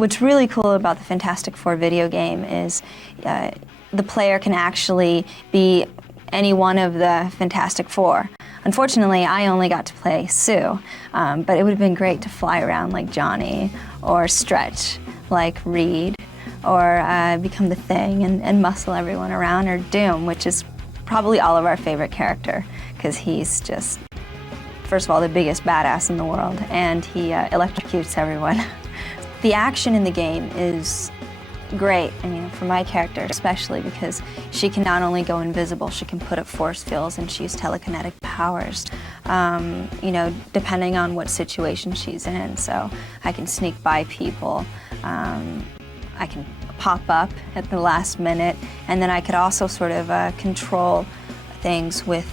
What's really cool about the Fantastic Four video game is the player can actually be any one of the Fantastic Four. Unfortunately, I only got to play Sue, but it would have been great to fly around like Johnny, or stretch like Reed, or become the Thing and muscle everyone around, or Doom, which is probably all of our favorite character, because he's just, first of all, the biggest badass in the world, and he electrocutes everyone. The action in the game is great, I mean, for my character especially, because she can not only go invisible, she can put up force fields and she has telekinetic powers, you know, depending on what situation she's in. So I can sneak by people, I can pop up at the last minute, and then I could also sort of control things with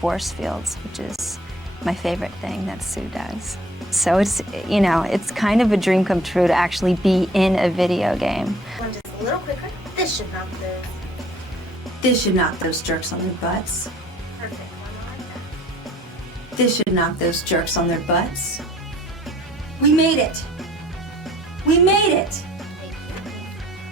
force fields, which is my favorite thing that Sue does. So it's, you know, it's kind of a dream come true to actually be in a video game. One just a little quicker. This should knock those. This should knock those jerks on their butts. Perfect. One like that. This should knock those jerks on their butts. We made it. We made it.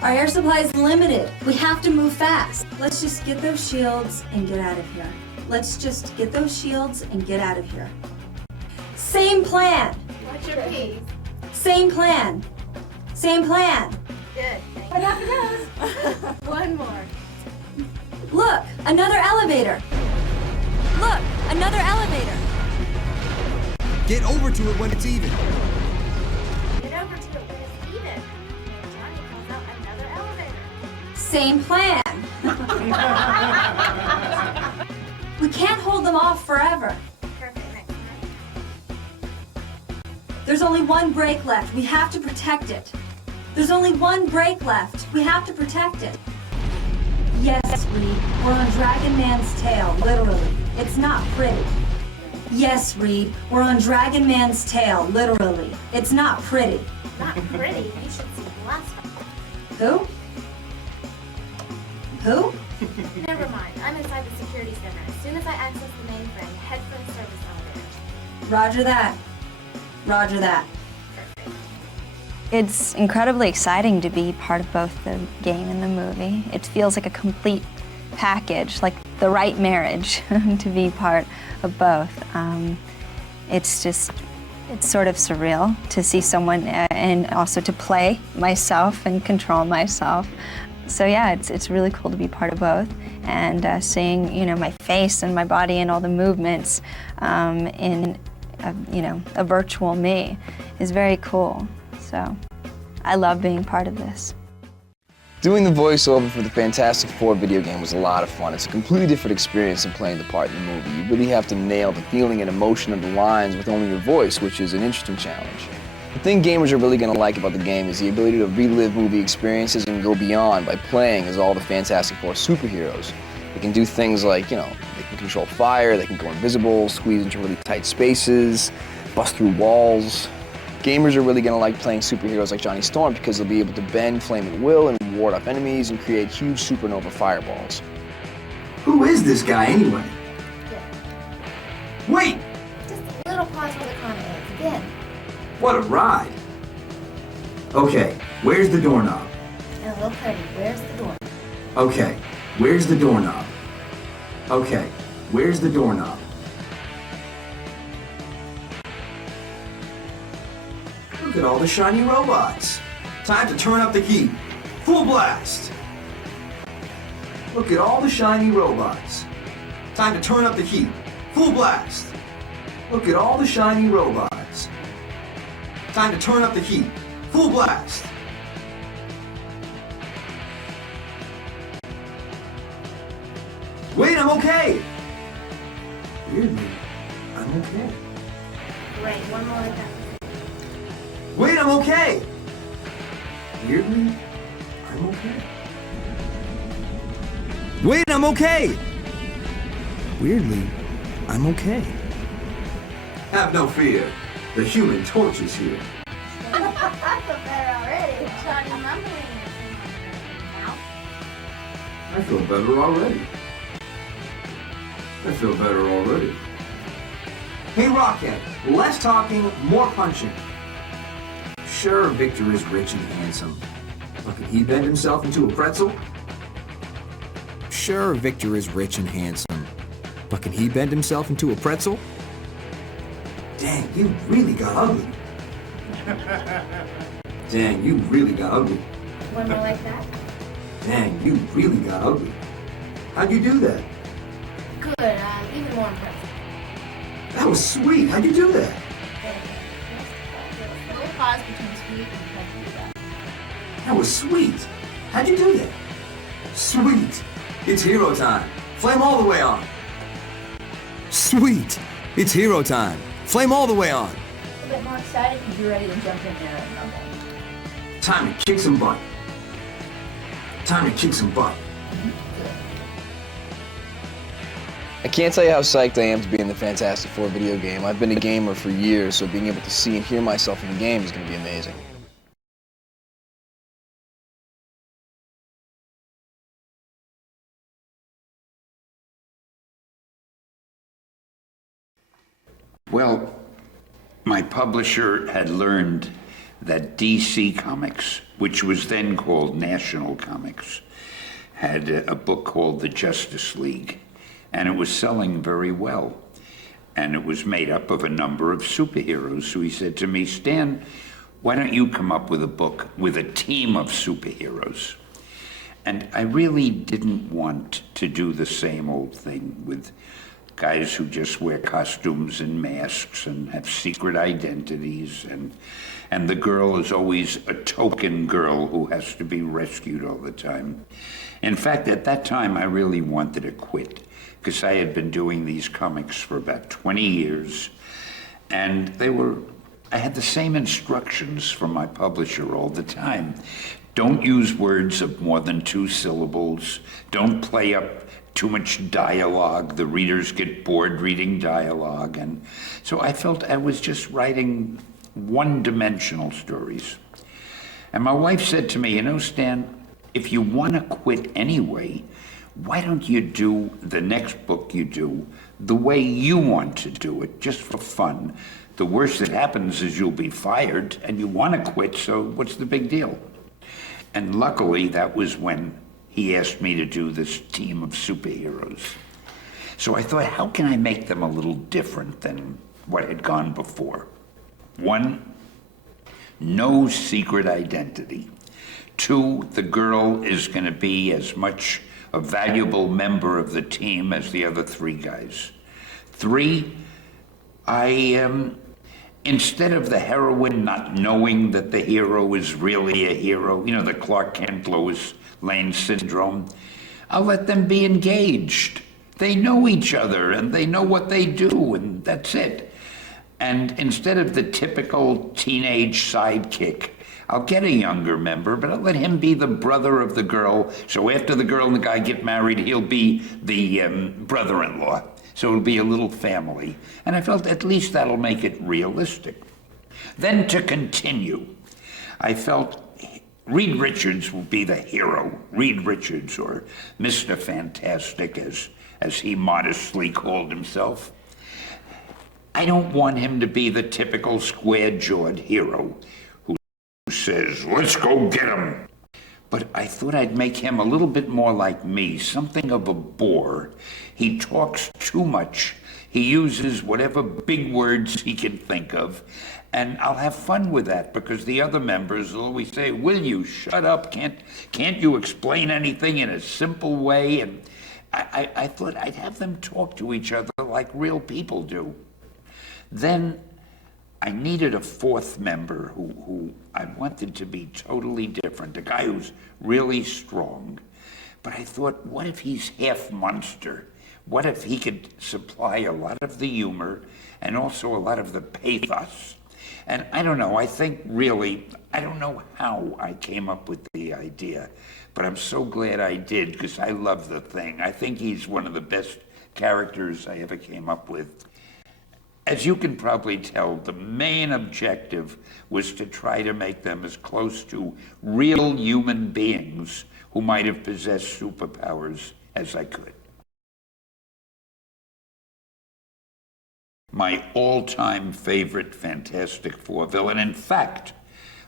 Our air supply is limited. We have to move fast. Let's just get those shields and get out of here. Let's just get those shields and get out of here. Same plan. What's your piece? Same plan. Same plan. Good. What happened to One more. Look, another elevator. Look, another elevator. Get over to it when it's even. Get over to it when it's even. Johnny calls out another elevator. Same plan. We can't hold them off forever. Perfect. Next time. There's only one brake left. We have to protect it. There's only one brake left. We have to protect it. Yes, Reed. We're on Dragon Man's tail, literally. It's not pretty. Yes, Reed. We're on Dragon Man's tail, literally. It's not pretty. Not pretty. You should see the last one. Who? Who? Never mind. I'm inside the security center. As soon as I access the mainframe, head for the service elevator. Roger that. Roger that. It's incredibly exciting to be part of both the game and the movie. It feels like a complete package, like the right marriage to be part of both. It's sort of surreal to see someone and also to play myself and control myself. So yeah, it's really cool to be part of both, and seeing, you know, my face and my body and all the movements in a virtual me is very cool. So I love being part of this. Doing the voiceover for the Fantastic Four video game was a lot of fun. It's a completely different experience than playing the part in the movie. You really have to nail the feeling and emotion of the lines with only your voice, which is an interesting challenge. The thing gamers are really going to like about the game is the ability to relive movie experiences and go beyond by playing as all the Fantastic Four superheroes. They can do things like, you know, they can control fire, they can go invisible, squeeze into really tight spaces, bust through walls. Gamers are really going to like playing superheroes like Johnny Storm because they'll be able to bend flame at will and ward off enemies and create huge supernova fireballs. Who is this guy anyway? Yeah. Wait! Just a little pause for the comments. Again. What a ride! Okay, where's the doorknob? And a little pretty. Where's the door? Okay, where's the doorknob? Okay, where's the doorknob? Look at all the shiny robots. Time to turn up the heat. Full blast! Look at all the shiny robots. Time to turn up the heat. Full blast! Look at all the shiny robots. Time to turn up the heat. Full blast! Wait, I'm okay! Weirdly, I'm okay. Great. One more like that. Wait, I'm okay! Weirdly, I'm okay. Wait, I'm okay! Weirdly, I'm okay. Have no fear. The Human Torch is here. I feel better already. Johnny mumbling. Now. I feel better already. I feel better already. Hey, Rockhead, less talking, more punching. Sure, Victor is rich and handsome, but can he bend himself into a pretzel? Sure, Victor is rich and handsome, but can he bend himself into a pretzel? Dang, you really got ugly. Dang, you really got ugly. One more like that? Dang, you really got ugly. How'd you do that? Good, even more impressive. That was sweet. How'd you do that? A little pause between sweet and impressive. That was sweet. How'd you do that? Sweet. It's hero time. Flame all the way on. Sweet. It's hero time. Flame all the way on. A bit more excited because you're ready to jump in there and okay. Time to kick some butt. Time to kick some butt. I can't tell you how psyched I am to be in the Fantastic Four video game. I've been a gamer for years, so being able to see and hear myself in the game is going to be amazing. Well, my publisher had learned that DC Comics, which was then called National Comics, had a book called The Justice League, and it was selling very well. And it was made up of a number of superheroes. So he said to me, Stan, why don't you come up with a book with a team of superheroes? And I really didn't want to do the same old thing with guys who just wear costumes and masks and have secret identities, and the girl is always a token girl who has to be rescued all the time. In fact, at that time, I really wanted to quit because I had been doing these comics for about 20 years, and I had the same instructions from my publisher all the time. Don't use words of more than 2 syllables. Don't play up too much dialogue. The readers get bored reading dialogue. And so I felt I was just writing one-dimensional stories. And my wife said to me, you know, Stan, if you want to quit anyway, why don't you do the next book you do the way you want to do it, just for fun? The worst that happens is you'll be fired and you want to quit, so what's the big deal? And luckily, that was when he asked me to do this team of superheroes. So I thought, how can I make them a little different than what had gone before? 1, no secret identity. 2, the girl is going to be as much a valuable member of the team as the other 3 guys. 3, instead of the heroine not knowing that the hero is really a hero, you know, the Clark Kent, Lois Lane syndrome, I'll let them be engaged. They know each other and they know what they do, and that's it. And instead of the typical teenage sidekick, I'll get a younger member, but I'll let him be the brother of the girl. So after the girl and the guy get married, he'll be the brother-in-law. So it'll be a little family. And I felt at least that'll make it realistic. Then to continue, I felt Reed Richards will be the hero. Reed Richards, or Mr. Fantastic, as he modestly called himself. I don't want him to be the typical square-jawed hero who says, let's go get him. But I thought I'd make him a little bit more like me, something of a bore. He talks too much. He uses whatever big words he can think of. And I'll have fun with that because the other members will always say, will you shut up? Can't you explain anything in a simple way? And I thought I'd have them talk to each other like real people do. Then I needed a 4th member who I wanted to be totally different, a guy who's really strong. But I thought, what if he's half monster? What if he could supply a lot of the humor and also a lot of the pathos? And I don't know, I think really, I don't know how I came up with the idea, but I'm so glad I did because I love the thing. I think he's one of the best characters I ever came up with. As you can probably tell, the main objective was to try to make them as close to real human beings who might have possessed superpowers as I could. My all-time favorite Fantastic Four villain, in fact,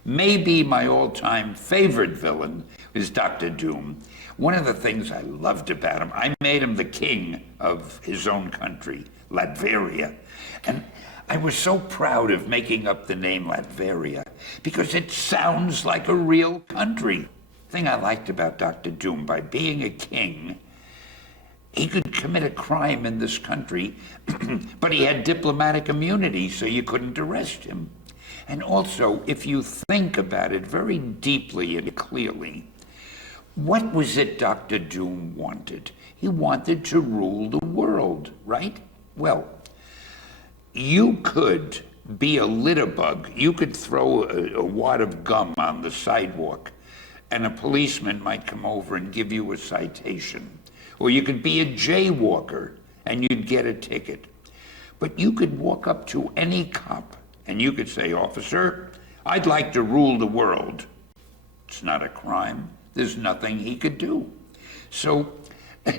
Maybe my all-time favorite villain is Dr. Doom. One of the things I loved about him, I made him the king of his own country, Latveria. And I was so proud of making up the name Latveria because it sounds like a real country. The thing I liked about Dr. Doom, by being a king, he could commit a crime in this country, but he had diplomatic immunity, so you couldn't arrest him. And also, if you think about it very deeply and clearly, what was it Dr. Doom wanted? He wanted to rule the world, right? Well, you could be a litterbug. You could throw a wad of gum on the sidewalk, and a policeman might come over and give you a citation. Or you could be a jaywalker, and you'd get a ticket. But you could walk up to any cop, and you could say, "Officer, I'd like to rule the world." It's not a crime. There's nothing he could do. So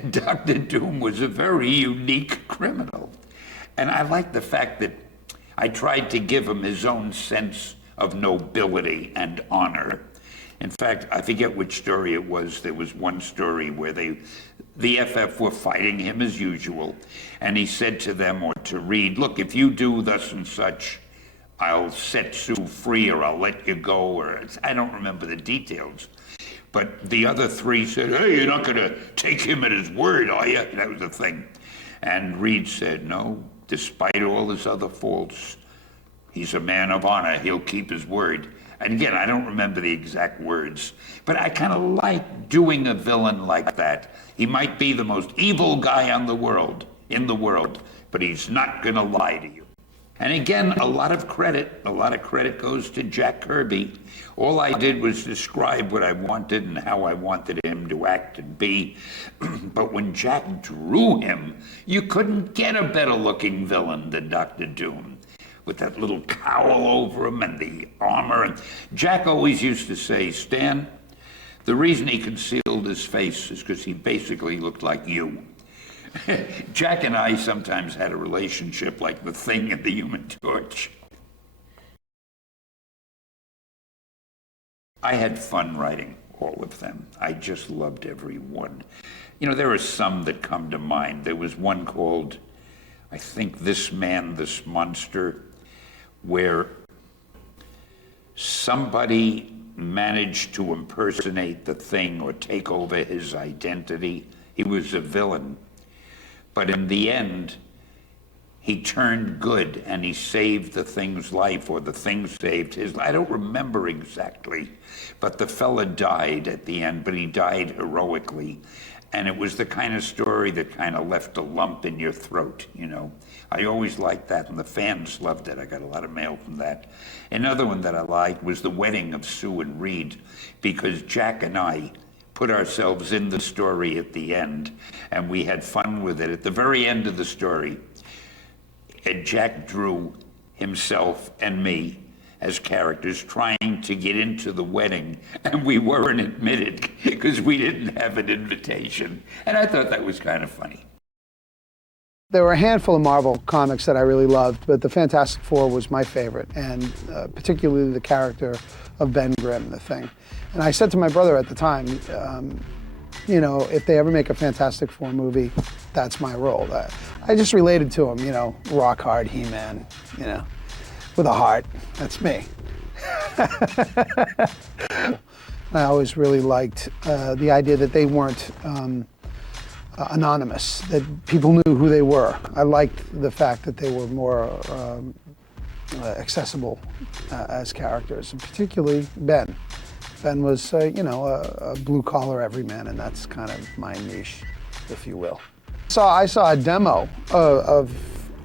Dr. Doom was a very unique criminal. And I like the fact that I tried to give him his own sense of nobility and honor. In fact, I forget which story it was. There was one story where the FF were fighting him as usual. And he said to them, or to Reed, "Look, if you do thus and such, I'll set Sue free, or I'll let you go," or I don't remember the details. But the other three said, "Hey, you're not going to take him at his word, are you?" That was the thing. And Reed said, "No, despite all his other faults, he's a man of honor. He'll keep his word." And again, I don't remember the exact words, but I kind of like doing a villain like that. He might be the most evil guy in the world, but he's not going to lie to you. And again, a lot of credit goes to Jack Kirby. All I did was describe what I wanted and how I wanted him to act and be. But when Jack drew him, you couldn't get a better looking villain than Dr. Doom, with that little cowl over him and the armor. And Jack always used to say, "Stan, the reason he concealed his face is because he basically looked like you." Jack and I sometimes had a relationship like the Thing and the Human Torch. I had fun writing all of them. I just loved every one. You know, there are some that come to mind. There was one called, I think, This Man, This Monster, where somebody managed to impersonate the Thing or take over his identity. He was a villain. But in the end, he turned good and he saved the Thing's life, or the Thing saved his life. I don't remember exactly, but the fella died at the end, but he died heroically. And it was the kind of story that kind of left a lump in your throat, you know. I always liked that, and the fans loved it. I got a lot of mail from that. Another one that I liked was The Wedding of Sue and Reed, because Jack and I put ourselves in the story at the end, and we had fun with it. At the very end of the story, Jack drew himself and me as characters trying to get into the wedding, and we weren't admitted because we didn't have an invitation. And I thought that was kind of funny. There were a handful of Marvel comics that I really loved, but the Fantastic Four was my favorite, and particularly the character of Ben Grimm, the Thing. And I said to my brother at the time, you know, if they ever make a Fantastic Four movie, that's my role. I just related to him, you know, rock hard He-Man, you know, with a heart. That's me. I always really liked the idea that they weren't anonymous, that people knew who they were. I liked the fact that they were more accessible as characters, and particularly Ben. Ben was, you know, a blue-collar everyman, and that's kind of my niche, if you will. So I saw a demo of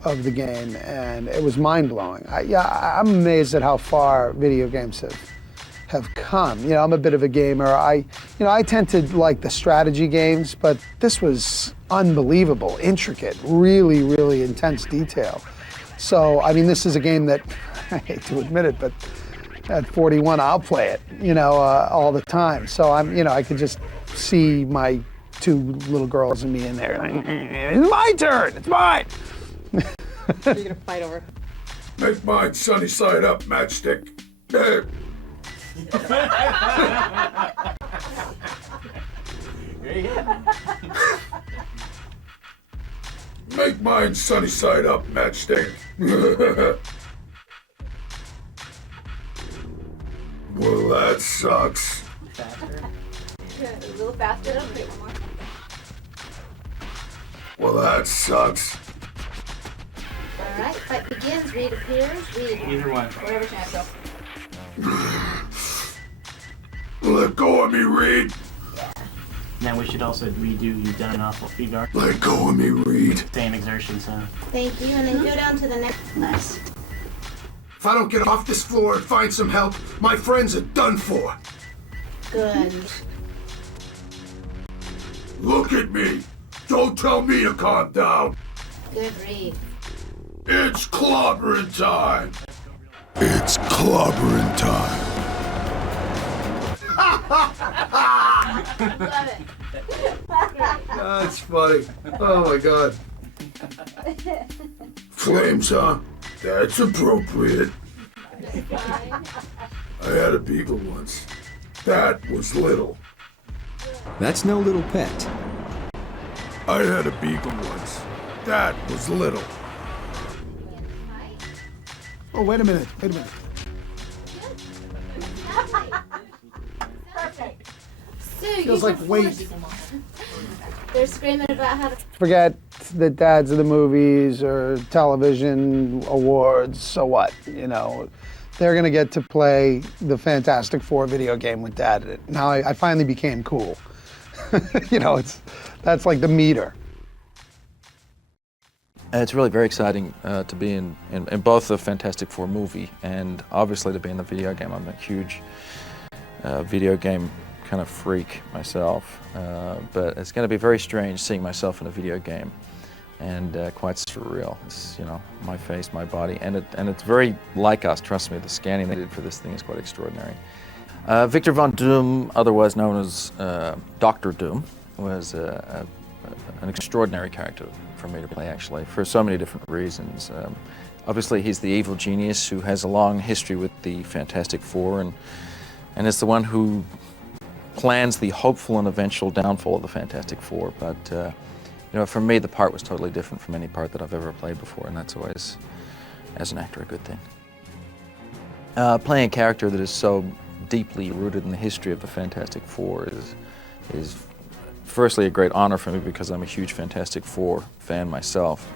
the game, and it was mind-blowing. I'm amazed at how far video games have come. You know, I'm a bit of a gamer. I tend to like the strategy games, but this was unbelievable, intricate, really, really intense detail. So, I mean, this is a game that, I hate to admit it, but at 41, I'll play it, you know, all the time. So I could just see my two little girls and me in there. It's my turn, it's mine. You're gonna fight over. Make mine sunny side up, matchstick. Make mine sunny side up, matchstick. Well, that sucks. Faster. A little faster. Okay, one more. Well, that sucks. Alright, fight begins. Reed appears. Reed. Either one. Whatever chance, go. Let go of me, Reed. Now we should also redo You've Done an Awful Few Guard. Let go of me, Reed. Same exertion sound. Thank you, and then go down to the next. Nice. If I don't get off this floor and find some help, my friends are done for. Good. Look at me. Don't tell me to calm down. Good read. It's clobbering time. It's clobbering time. Love it. That's funny. Oh my god. Flames, huh? That's appropriate. I had a beagle once. That was little. That's no little pet. I had a beagle once. That was little. Oh, wait a minute. Perfect. Sue, Feels like weight. They're screaming about how to. Forget the dads of the movies or television awards, so what? You know, they're gonna get to play the Fantastic Four video game with dad in it. Now I finally became cool. You know, that's like the meter. It's really very exciting to be in both the Fantastic Four movie and obviously to be in the video game. I'm a huge video game kind of freak myself, but it's going to be very strange seeing myself in a video game, and quite surreal. It's, you know, my face, my body, and it's very like us. Trust me, the scanning they did for this thing is quite extraordinary. Victor Von Doom, otherwise known as Dr. Doom, was an extraordinary character for me to play, actually, for so many different reasons. Obviously, he's the evil genius who has a long history with the Fantastic Four, and is the one who plans the hopeful and eventual downfall of the Fantastic Four. But you know, for me, the part was totally different from any part that I've ever played before, and that's always, as an actor, a good thing. Playing a character that is so deeply rooted in the history of the Fantastic Four is firstly a great honor for me because I'm a huge Fantastic Four fan myself.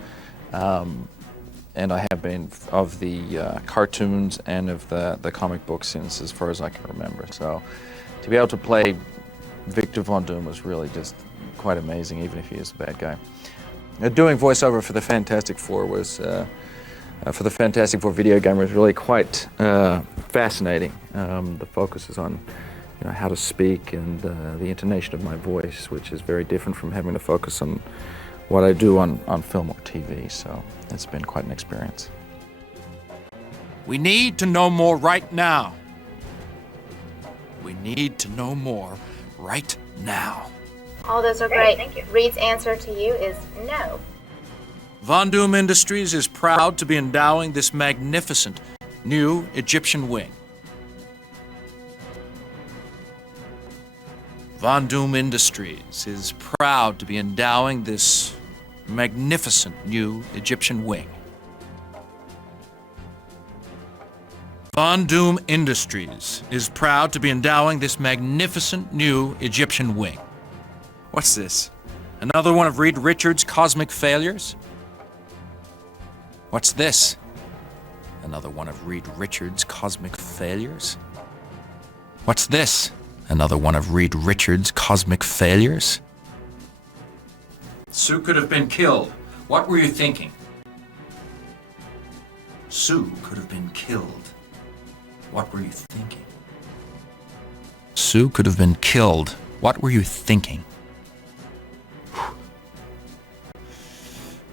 And I have been of the cartoons and of the comic books since as far as I can remember. So to be able to play Victor Von Doom was really just quite amazing, even if he is a bad guy. Doing voiceover for the Fantastic Four was, for the Fantastic Four video game was really quite fascinating. The focus is on, you know, how to speak and the intonation of my voice, which is very different from having to focus on what I do on film or TV, so it's been quite an experience. We need to know more right now. We need to know more right now. All those are great. Thank you. Reed's answer to you is no. Von Doom Industries is proud to be endowing this magnificent new Egyptian wing. Von Doom Industries is proud to be endowing this magnificent new Egyptian wing. Von Doom Industries is proud to be endowing this magnificent new Egyptian wing. What's this? Another one of Reed Richards' cosmic failures? What's this? Another one of Reed Richards' cosmic failures? What's this? Another one of Reed Richards' cosmic failures? Sue could have been killed. What were you thinking? Sue could have been killed. What were you thinking? Sue could have been killed. What were you thinking?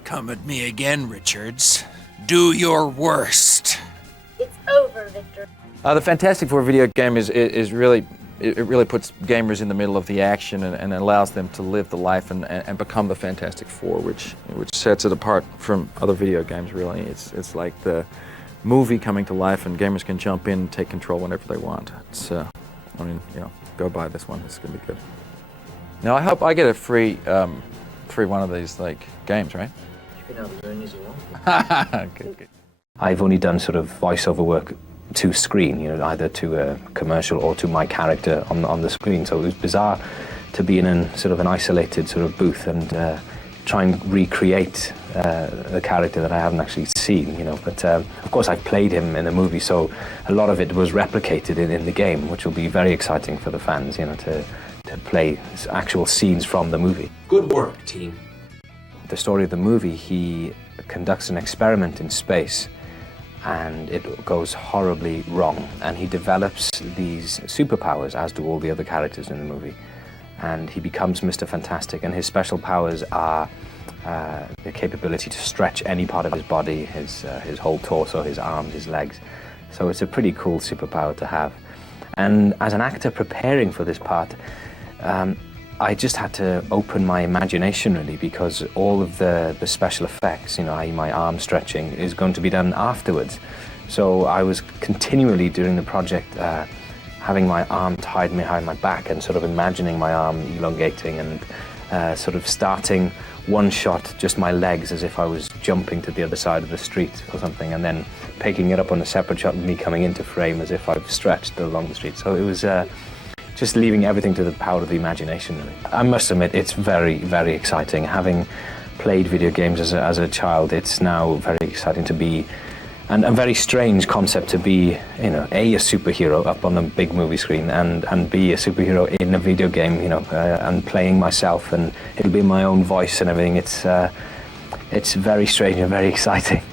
Come at me again, Richards. Do your worst. It's over, Victor. The Fantastic Four video game is really, it really puts gamers in the middle of the action and allows them to live the life and become the Fantastic Four, which sets it apart from other video games, really. It's like the movie coming to life, and gamers can jump in and take control whenever they want. It's, I mean, you know, go buy this one. It's gonna be good. Now I hope I get a free one of these like games, right? You can have as many as you want. Good. I've only done sort of voiceover work to screen, you know, either to a commercial or to my character on the screen. So it was bizarre to be in sort of an isolated sort of booth and try and recreate a character that I haven't actually seen, you know. But of course I've played him in the movie, so a lot of it was replicated in the game, which will be very exciting for the fans, you know, to play actual scenes from the movie. Good work, team. The story of the movie, he conducts an experiment in space and it goes horribly wrong, and he develops these superpowers, as do all the other characters in the movie, and he becomes Mr. Fantastic, and his special powers are the capability to stretch any part of his body, his whole torso, his arms, his legs. So it's a pretty cool superpower to have. And as an actor preparing for this part, I just had to open my imagination really, because all of the special effects, you know, i.e. my arm stretching, is going to be done afterwards. So I was continually during the project having my arm tied behind my back and sort of imagining my arm elongating and sort of starting one shot, just my legs, as if I was jumping to the other side of the street or something, and then picking it up on a separate shot and me coming into frame as if I've stretched along the street. So it was just leaving everything to the power of the imagination, really. I must admit, it's very, very exciting. Having played video games as a child, it's now very exciting to be, and a very strange concept to be, you know, a superhero up on the big movie screen, and be a superhero in a video game, you know, and playing myself, and it'll be my own voice and everything. It's very strange and very exciting.